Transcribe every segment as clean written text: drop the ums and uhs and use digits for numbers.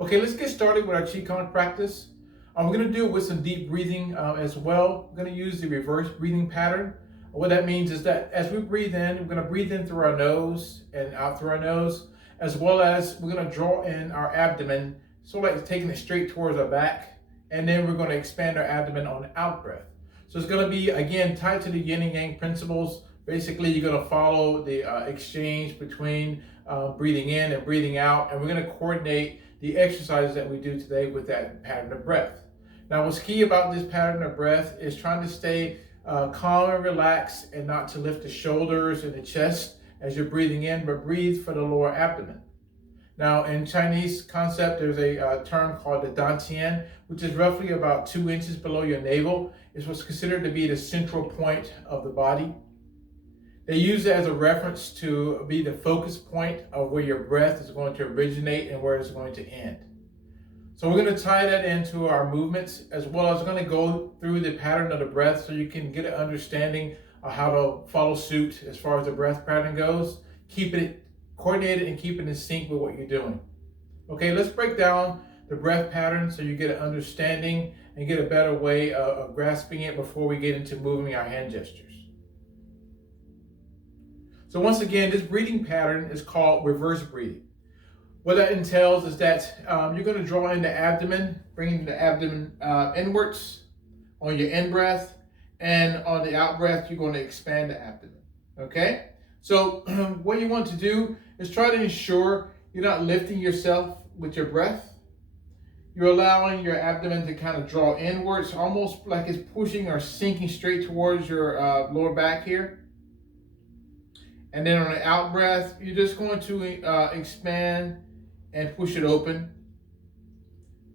Okay, let's get started with our Qigong practice. We're going to do it with some deep breathing as well. We're going to use the reverse breathing pattern. What that means is that as we breathe in, we're going to breathe in through our nose and out through our nose, as well as we're going to draw in our abdomen, sort of like taking it straight towards our back, and then we're going to expand our abdomen on the out breath. So it's going to be, again, tied to the yin and yang principles. Basically, you're going to follow the exchange between breathing in and breathing out, and we're going to coordinate the exercises that we do today with that pattern of breath. Now, what's key about this pattern of breath is trying to stay calm and relaxed and not to lift the shoulders and the chest as you're breathing in, but breathe for the lower abdomen. Now, in Chinese concept, there's a term called the dantian, which is roughly about 2 inches below your navel. It's what's considered to be the central point of the body. They use it as a reference to be the focus point of where your breath is going to originate and where it's going to end. So we're going to tie that into our movements, as well as going to go through the pattern of the breath so you can get an understanding of how to follow suit as far as the breath pattern goes. Keep it coordinated and keep it in sync with what you're doing. Okay, let's break down the breath pattern so you get an understanding and get a better way of grasping it before we get into moving our hand gestures. So once again, this breathing pattern is called reverse breathing. What that entails is that you're going to draw in the abdomen, bringing the abdomen inwards on your in breath, and on the out breath, you're going to expand the abdomen. Okay? So what you want to do is try to ensure you're not lifting yourself with your breath. You're allowing your abdomen to kind of draw inwards, almost like it's pushing or sinking straight towards your lower back here. And then on the out breath, you're just going to expand and push it open.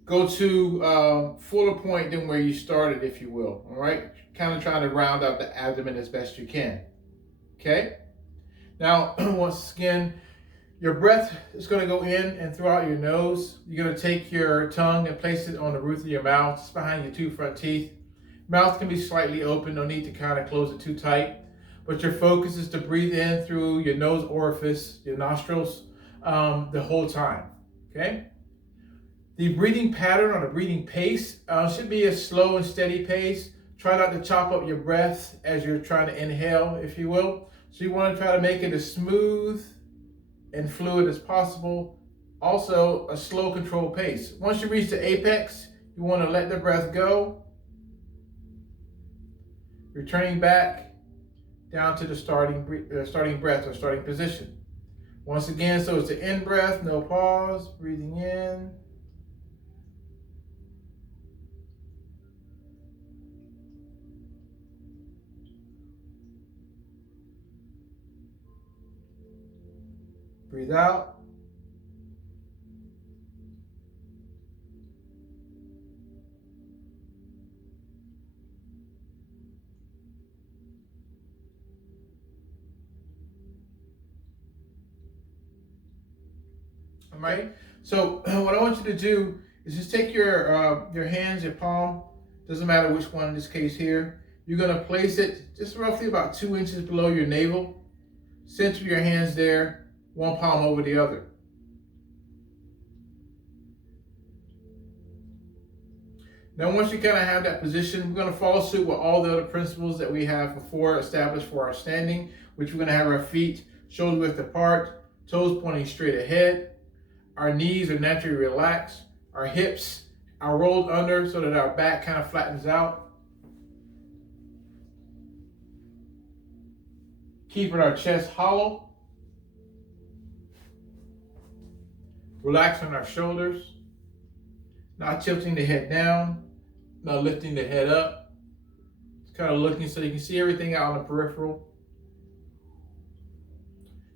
Go to fuller point than where you started, if you will. All right? Kind of trying to round out the abdomen as best you can. Okay? Now, once again, your breath is going to go in and throughout your nose. You're going to take your tongue and place it on the roof of your mouth, just behind your 2 front teeth. Mouth can be slightly open. No need to kind of close it too tight. But your focus is to breathe in through your nose orifice, your nostrils, the whole time, okay? The breathing pattern or the breathing pace should be a slow and steady pace. Try not to chop up your breath as you're trying to inhale, if you will. So you want to try to make it as smooth and fluid as possible. Also, a slow, controlled pace. Once you reach the apex, you want to let the breath go. Returning back down to the starting breath or starting position. Once again, so it's the in breath, no pause, breathing in. Breathe out. All right. So what I want you to do is just take your hands, your palm, doesn't matter which one in this case here. You're going to place it just roughly about 2 inches below your navel. Center your hands there, one palm over the other. Now, once you kind of have that position, we're going to follow suit with all the other principles that we have before established for our standing, which we're going to have our feet shoulder width apart, toes pointing straight ahead. Our knees are naturally relaxed. Our hips are rolled under so that our back kind of flattens out. Keeping our chest hollow. Relaxing our shoulders. Not tilting the head down. Not lifting the head up. Just kind of looking so you can see everything out on the peripheral.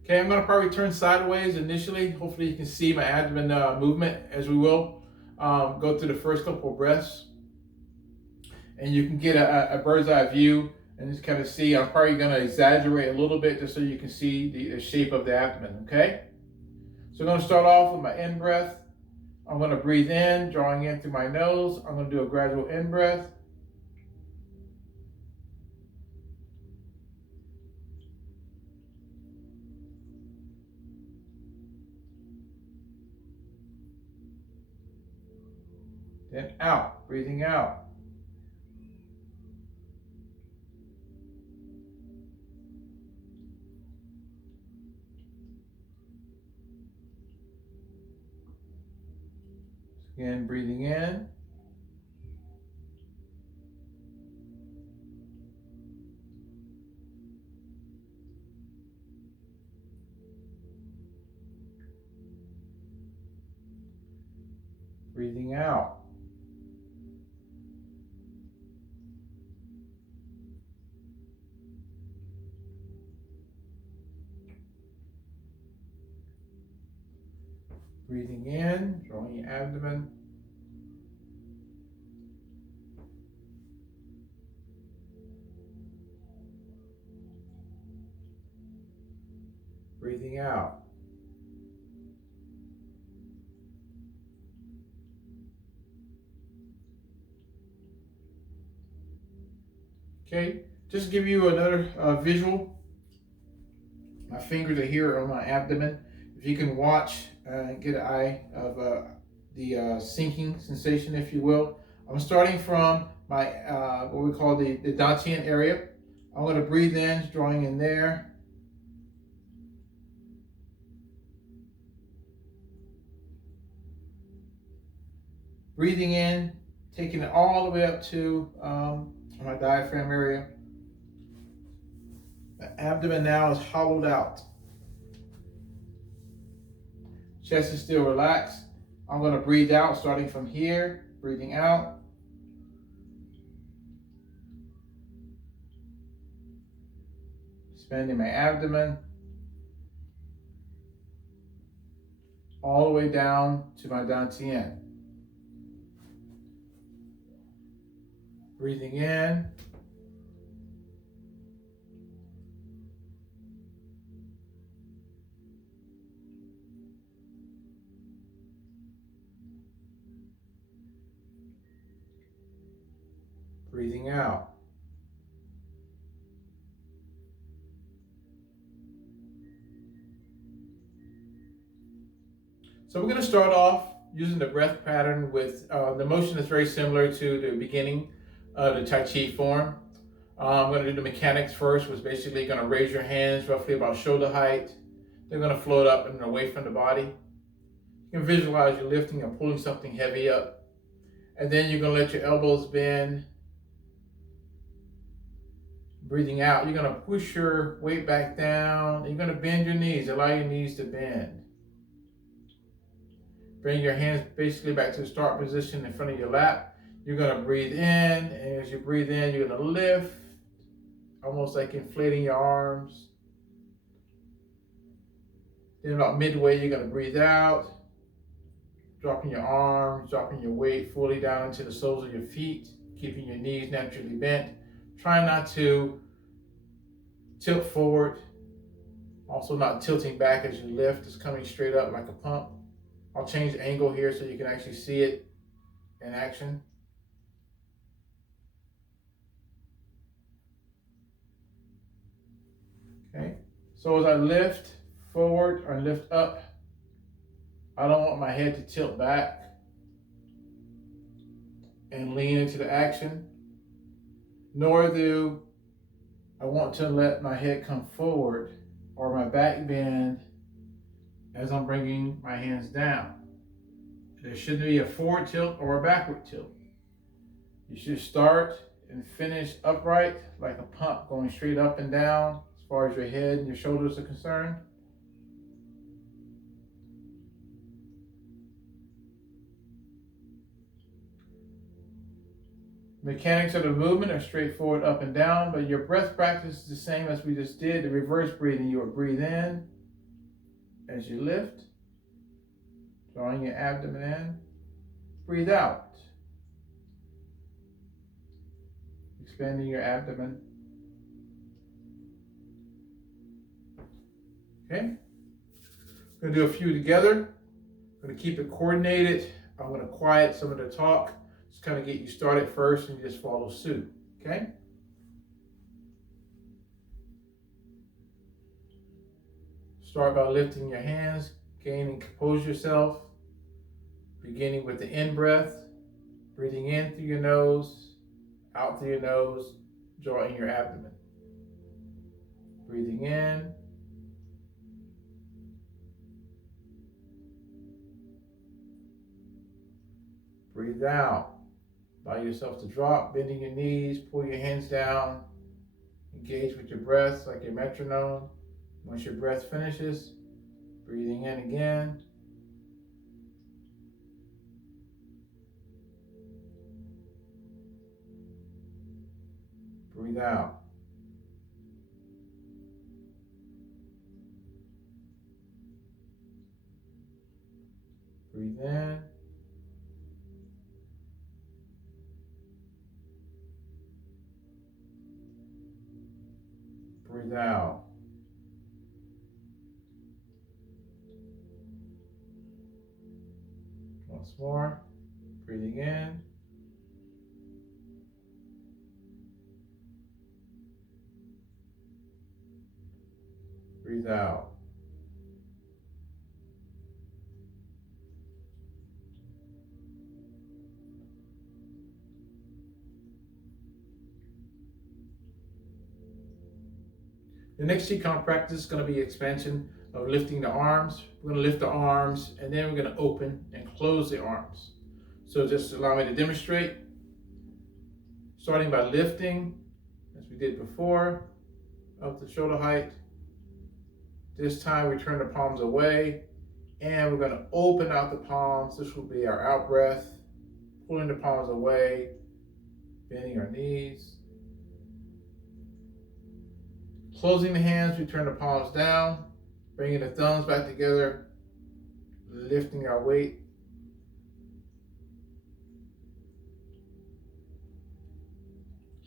Okay, I'm going to probably turn sideways initially. Hopefully you can see my abdomen movement as we will go through the first couple of breaths. And you can get a bird's eye view and just kind of see. I'm probably going to exaggerate a little bit just so you can see the shape of the abdomen, okay? So I'm going to start off with my in breath. I'm going to breathe in, drawing in through my nose. I'm going to do a gradual in breath. Then out, breathing out. Again, breathing in. Breathing out. Breathing in, drawing your abdomen. Breathing out. Okay, just to give you another visual. My fingers are here on my abdomen. If you can watch and get an eye of the sinking sensation, if you will. I'm starting from my what we call the dantian area. I'm going to breathe in, drawing in there. Breathing in, taking it all the way up to my diaphragm area. The abdomen now is hollowed out. Chest is still relaxed. I'm going to breathe out, starting from here, breathing out. Expanding my abdomen. All the way down to my dantian. Breathing in. Breathing out. So we're going to start off using the breath pattern with the motion that's very similar to the beginning of the Tai Chi form. I'm going to do the mechanics first, which is basically going to raise your hands roughly about shoulder height. They're going to float up and away from the body. You can visualize you lifting or pulling something heavy up. And then you're going to let your elbows bend. Breathing out, you're going to push your weight back down. You're going to bend your knees, allow your knees to bend. Bring your hands basically back to the start position in front of your lap. You're going to breathe in, and as you breathe in, you're going to lift, almost like inflating your arms. Then about midway, you're going to breathe out, dropping your arms, dropping your weight fully down into the soles of your feet, keeping your knees naturally bent. Try not to tilt forward, also not tilting back as you lift. It's coming straight up like a pump. I'll change the angle here so you can actually see it in action. Okay, so as I lift forward or lift up, I don't want my head to tilt back and lean into the action, nor do I want to let my head come forward or my back bend as I'm bringing my hands down. There shouldn't be a forward tilt or a backward tilt. You should start and finish upright like a pump, going straight up and down as far as your head and your shoulders are concerned. Mechanics of the movement are straightforward up and down, but your breath practice is the same as we just did. The reverse breathing, you will breathe in as you lift, drawing your abdomen in. Breathe out, expanding your abdomen. Okay, I'm going to do a few together. I'm going to keep it coordinated. I'm going to quiet some of the talk. Just kind of get you started first and you just follow suit. Okay? Start by lifting your hands, gaining compose yourself, beginning with the in breath. Breathing in through your nose, out through your nose, draw in your abdomen. Breathing in. Breathe out. Allow yourself to drop, bending your knees, pull your hands down. Engage with your breath like a metronome. Once your breath finishes, breathing in again. Breathe out. Breathe in. Breathe out. Once more. Breathing in. Breathe out. The next Qigong practice is going to be expansion of lifting the arms. We're going to lift the arms and then we're going to open and close the arms. So just allow me to demonstrate. Starting by lifting, as we did before, up to shoulder height. This time we turn the palms away and we're going to open out the palms. This will be our out breath. Pulling the palms away, bending our knees. Closing the hands, we turn the palms down, bringing the thumbs back together, lifting our weight.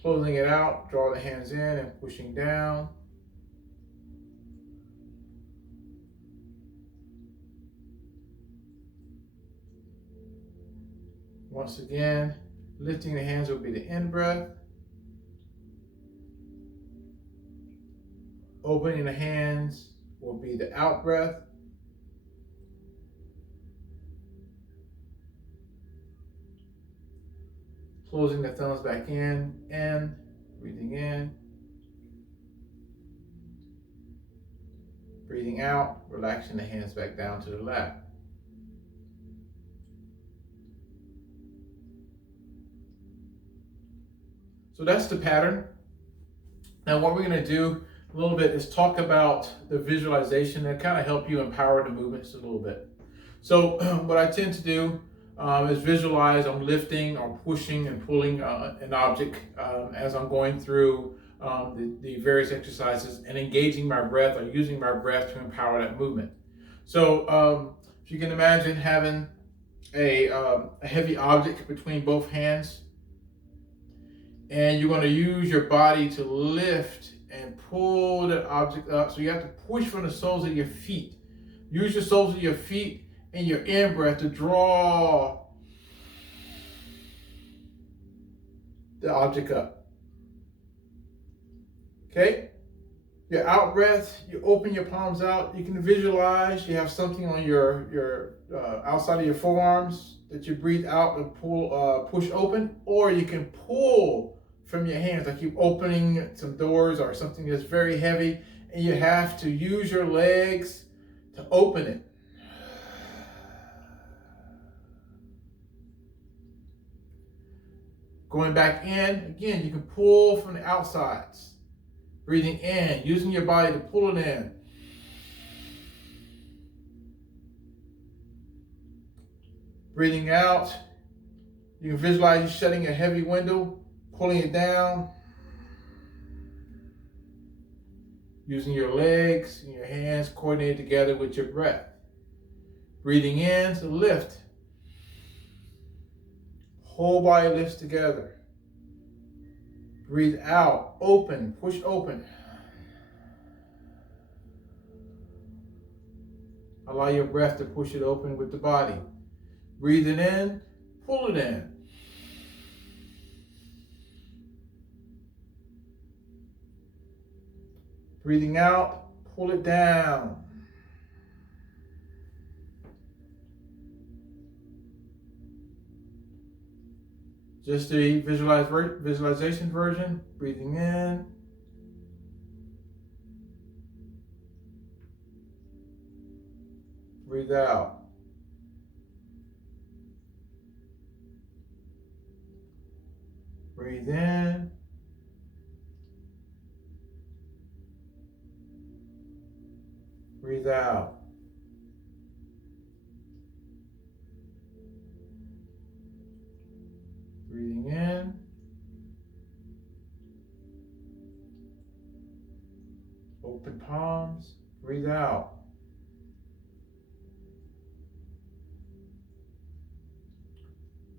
Closing it out, draw the hands in and pushing down. Once again, lifting the hands will be the in breath. Opening the hands will be the out breath. Closing the thumbs back in, breathing in. Breathing out, relaxing the hands back down to the lap. So that's the pattern. Now what we're going to do a little bit is talk about the visualization and kind of help you empower the movements a little bit. So what I tend to do is visualize I'm lifting or pushing and pulling an object as I'm going through the various exercises and engaging my breath or using my breath to empower that movement. So if you can imagine having a heavy object between both hands, and you're going to use your body to lift and pull that object up. So you have to push from the soles of your feet. Use your soles of your feet and your in-breath to draw the object up. Okay? Your out breath, you open your palms out. You can visualize you have something on your outside of your forearms that you breathe out and pull, push open, or you can pull from your hands. I keep opening some doors or something that's very heavy, and you have to use your legs to open it. Going back in, again, you can pull from the outsides. Breathing in, using your body to pull it in. Breathing out, you can visualize you shutting a heavy window, pulling it down. Using your legs and your hands coordinated together with your breath. Breathing in to lift. Whole body lifts together. Breathe out, open, push open. Allow your breath to push it open with the body. Breathe it in, pull it in. Breathing out, pull it down. Just the visualization version. Breathing in. Breathe out. Breathe in. Breathe out. Breathing in. Open palms. Breathe out.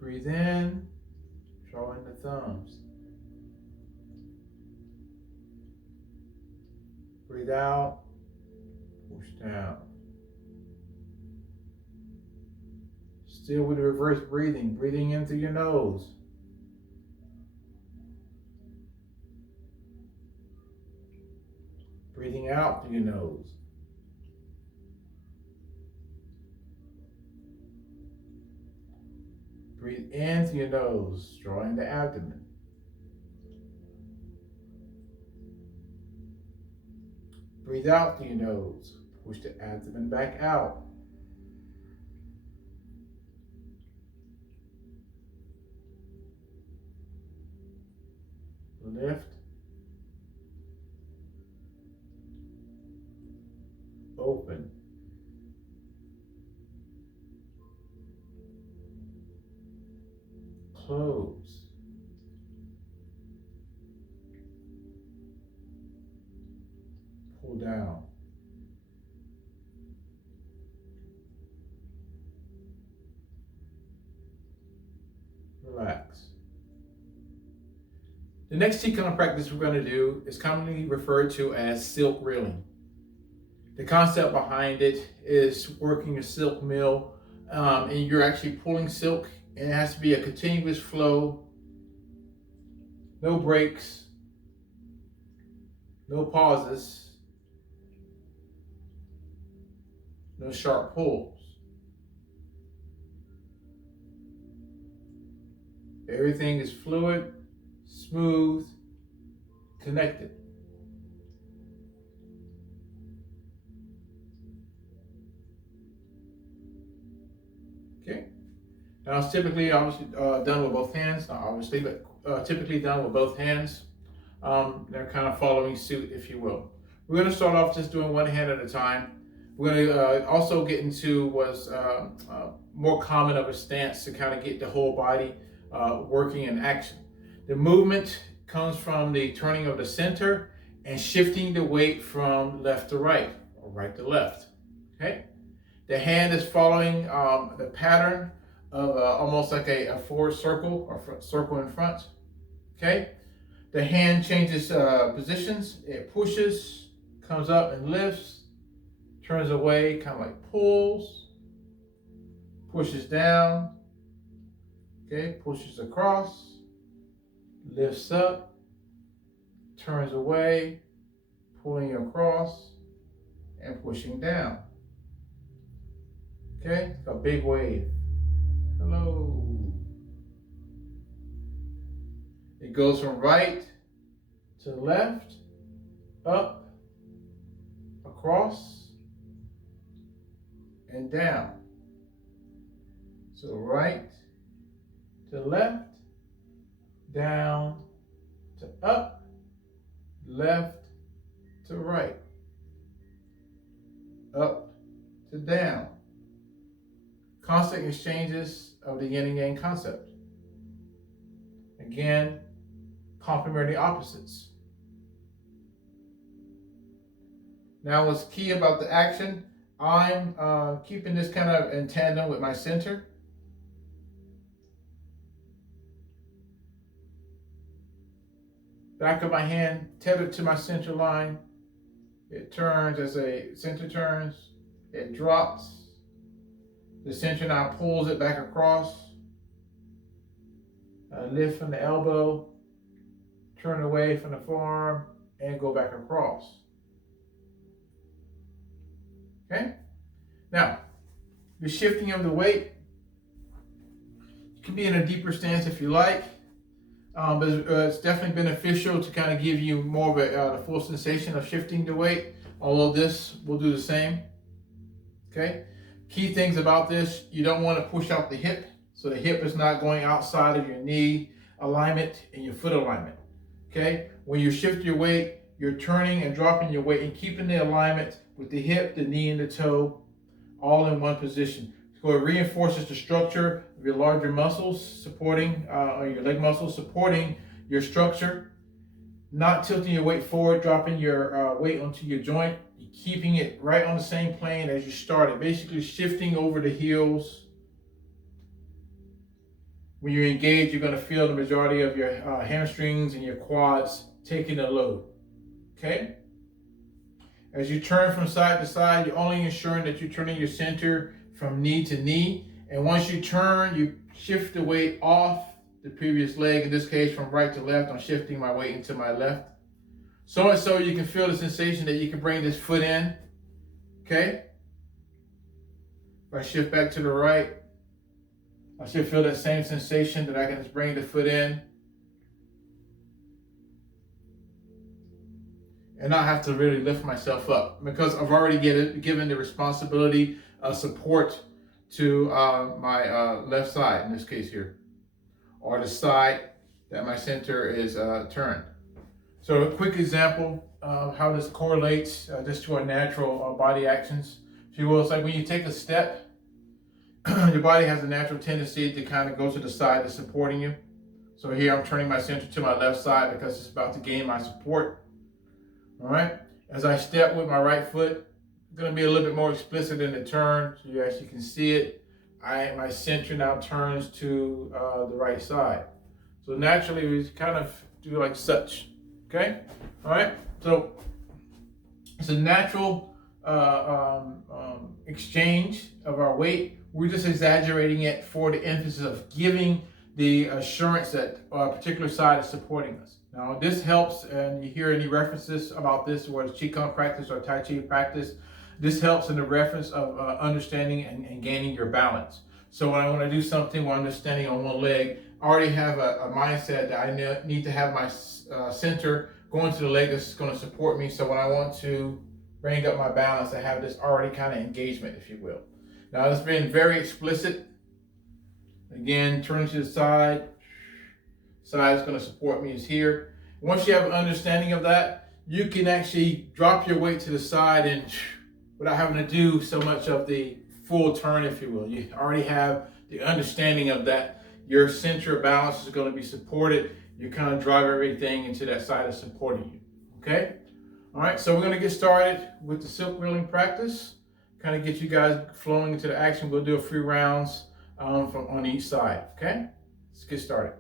Breathe in. Draw in the thumbs. Breathe out. Push down. Still with the reverse breathing. Breathing in through your nose. Breathing out through your nose. Breathe in through your nose, drawing the abdomen. Breathe out through your nose, push the abdomen back out. Lift. Open. Close. Pull down. Relax. The next Qigong practice we're going to do is commonly referred to as silk reeling. The concept behind it is working a silk mill, and you're actually pulling silk, and it has to be a continuous flow, no breaks, no pauses, no sharp pulls. Everything is fluid, smooth, connected. Okay. Now it's typically obviously done with both hands, not obviously, but typically done with both hands. They're kind of following suit, if you will. We're going to start off just doing one hand at a time. We're going to also get into what's more common of a stance to kind of get the whole body working in action. The movement comes from the turning of the center and shifting the weight from left to right or right to left. Okay. The hand is following the pattern of almost like a forward circle or circle in front. Okay. The hand changes positions. It pushes, comes up and lifts, turns away, kind of like pulls, pushes down. Okay. Pushes across, lifts up, turns away, pulling across, and pushing down. Okay, a big wave. Hello. It goes from right to left, up, across, and down. So right to left, down to up, left to right, up to down. Constant exchanges of the yin and yang concept. Again, complementary opposites. Now what's key about the action, I'm keeping this kind of in tandem with my center. Back of my hand tethered to my center line. It turns as a center turns. It drops. The center now pulls it back across. Lift from the elbow. Turn away from the forearm and go back across. Okay? Now, the shifting of the weight You can be in a deeper stance if you like, but it's definitely beneficial to kind of give you more of the full sensation of shifting the weight, although this will do the same. Okay? Key things about this, you don't want to push out the hip, so the hip is not going outside of your knee alignment and your foot alignment. Okay? When you shift your weight, you're turning and dropping your weight and keeping the alignment with the hip, the knee, and the toe all in one position. So it reinforces the structure of your larger muscles supporting, or your leg muscles supporting your structure. Not tilting your weight forward, dropping your weight onto your joint, keeping it right on the same plane as you started. Basically shifting over the heels. When you engage, you're going to feel the majority of your hamstrings and your quads taking the load. Okay? As you turn from side to side, you're only ensuring that you're turning your center from knee to knee. And once you turn, you shift the weight off the previous leg. In this case, from right to left, I'm shifting my weight into my left. So much so you can feel the sensation that you can bring this foot in. Okay? If I shift back to the right, I should feel that same sensation that I can just bring the foot in and not have to really lift myself up, because I've already given the responsibility of support to my left side, in this case here, or the side that my center is turned. So a quick example of how this correlates just to our natural body actions. If you will, it's like when you take a step, your body has a natural tendency to kind of go to the side that's supporting you. So here I'm turning my center to my left side because it's about to gain my support. All right. As I step with my right foot, it's going to be a little bit more explicit in the turn, so you actually can see it. My center now turns to the right side. So naturally, we kind of do like such. Okay. All right. So it's a natural exchange of our weight. We're just exaggerating it for the emphasis of giving the assurance that a particular side is supporting us. Now, this helps, and you hear any references about this, whether it's Qigong practice or Tai Chi practice, this helps in the reference of understanding and gaining your balance. So when I want to do something while I'm just standing on one leg, I already have a mindset that I need to have my center going to the leg that's going to support me. So when I want to bring up my balance, I have this already kind of engagement, if you will. Now, it's been very explicit. Again, turn to the side. Side is going to support me is here. Once you have an understanding of that, you can actually drop your weight to the side and without having to do so much of the full turn, if you will. You already have the understanding of that. Your center of balance is going to be supported. You kind of drive everything into that side that's supporting you. Okay? All right, so we're going to get started with the silk reeling practice. Kind of get you guys flowing into the action. We'll do a few rounds from on each side. Okay? Let's get started.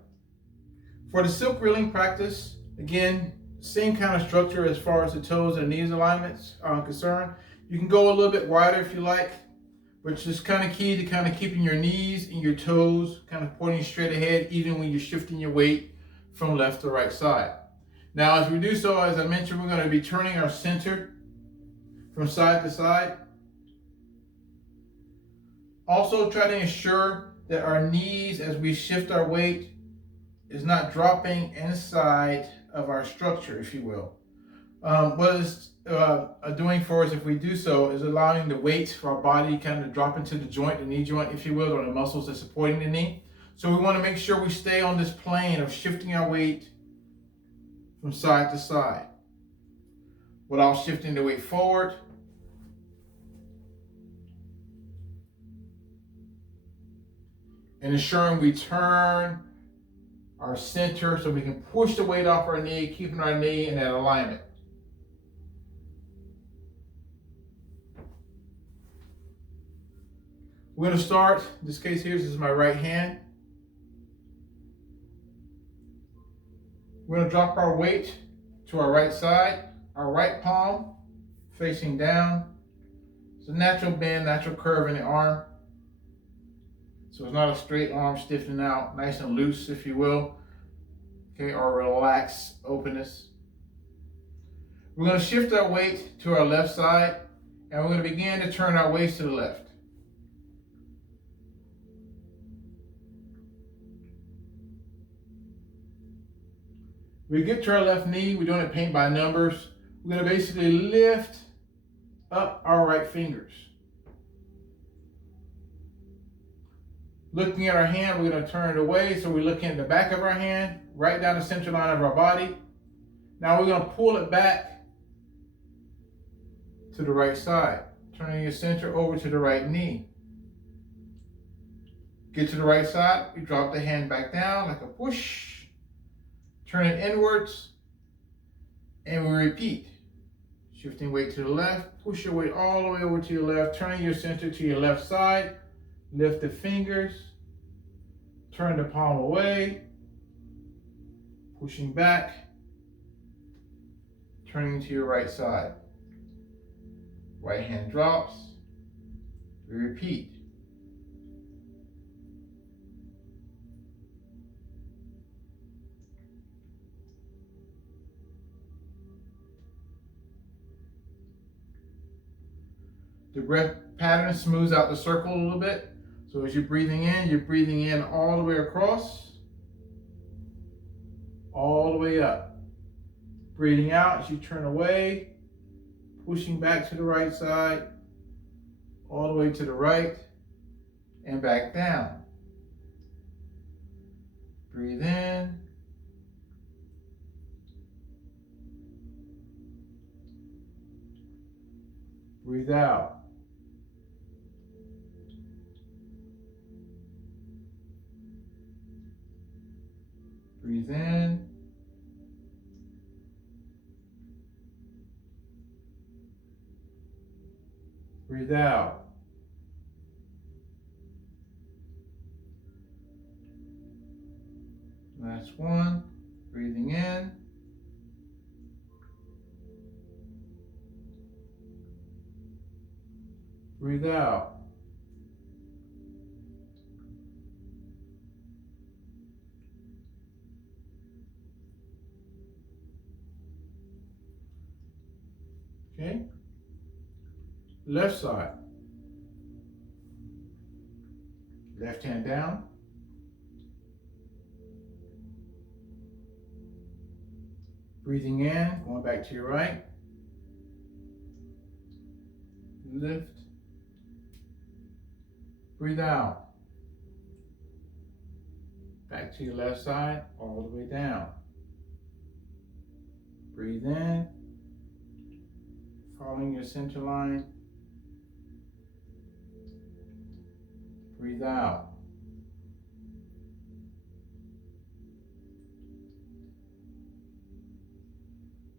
For the silk reeling practice, again, same kind of structure as far as the toes and knees alignments are concerned. You can go a little bit wider if you like, which is kind of key to kind of keeping your knees and your toes kind of pointing straight ahead, even when you're shifting your weight from left to right side. Now, as we do so, as I mentioned, we're going to be turning our center from side to side. Also, try to ensure that our knees, as we shift our weight, is not dropping inside of our structure, if you will. What it's doing for us, if we do so, is allowing the weight for our body kind of drop into the joint, the knee joint, if you will, or the muscles that are supporting the knee. So we want to make sure we stay on this plane of shifting our weight from side to side without shifting the weight forward. And ensuring we turn our center so we can push the weight off our knee, keeping our knee in that alignment. We're going to start, in this case here, this is my right hand. We're going to drop our weight to our right side, our right palm facing down. It's a natural bend, natural curve in the arm. So it's not a straight arm stiffening out, nice and loose, if you will, okay, or relaxed openness. We're going to shift our weight to our left side, and we're going to begin to turn our waist to the left. We get to our left knee. We're doing it paint by numbers. We're going to basically lift up our right fingers. Looking at our hand, we're going to turn it away. So we're looking at the back of our hand, right down the center line of our body. Now we're going to pull it back to the right side. Turning your center over to the right knee. Get to the right side. We drop the hand back down like a push. Turn it inwards. And we repeat. Shifting weight to the left. Push your weight all the way over to your left. Turning your center to your left side. Lift the fingers. Turn the palm away. Pushing back. Turning to your right side. Right hand drops. We repeat. The breath pattern smooths out the circle a little bit. So as you're breathing in all the way across, all the way up. Breathing out as you turn away, pushing back to the right side, all the way to the right, and back down. Breathe in. Breathe out. Breathe in. Breathe out. Last one. Breathing in. Breathe out. Okay. Left side. Left hand down. Breathing in, going back to your right. Lift. Breathe out. Back to your left side, all the way down. Breathe in. Following your center line. Breathe out.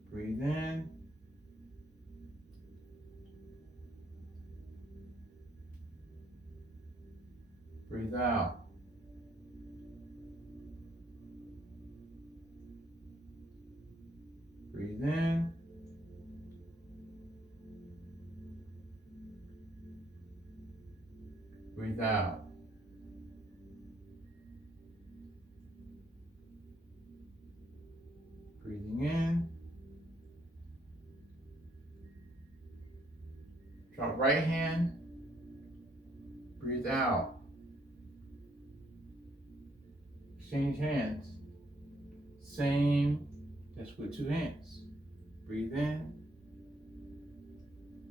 Breathe in. Breathe out. Breathe in. Breathe out. Breathing in. Drop right hand. Breathe out. Exchange hands. Same, just with two hands. Breathe in.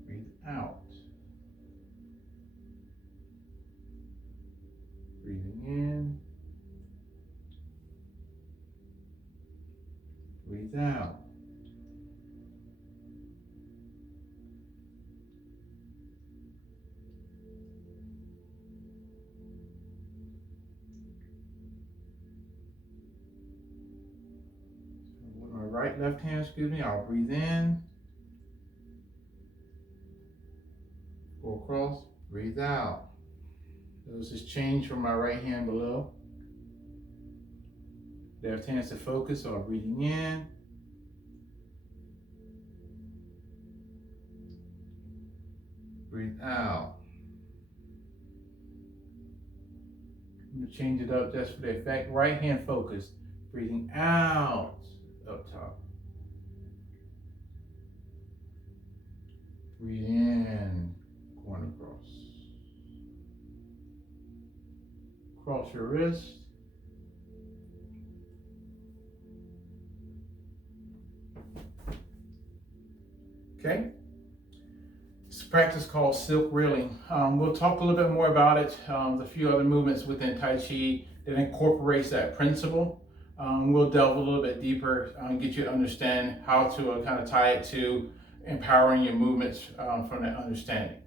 Breathe out. Breathing in. Breathe out. With my left hand, I'll breathe in. Go across, breathe out. Notice this change from my right hand below. Left hand's to focus, so I'm breathing in. Breathe out. I'm going to change it up just for the effect. Right hand focus. Breathing out up top. Breathe in, going across. Cross your wrist. Okay? It's a practice called silk reeling. We'll talk a little bit more about it. There's a few other movements within Tai Chi that incorporates that principle. We'll delve a little bit deeper and get you to understand how to kind of tie it to empowering your movements from that understanding.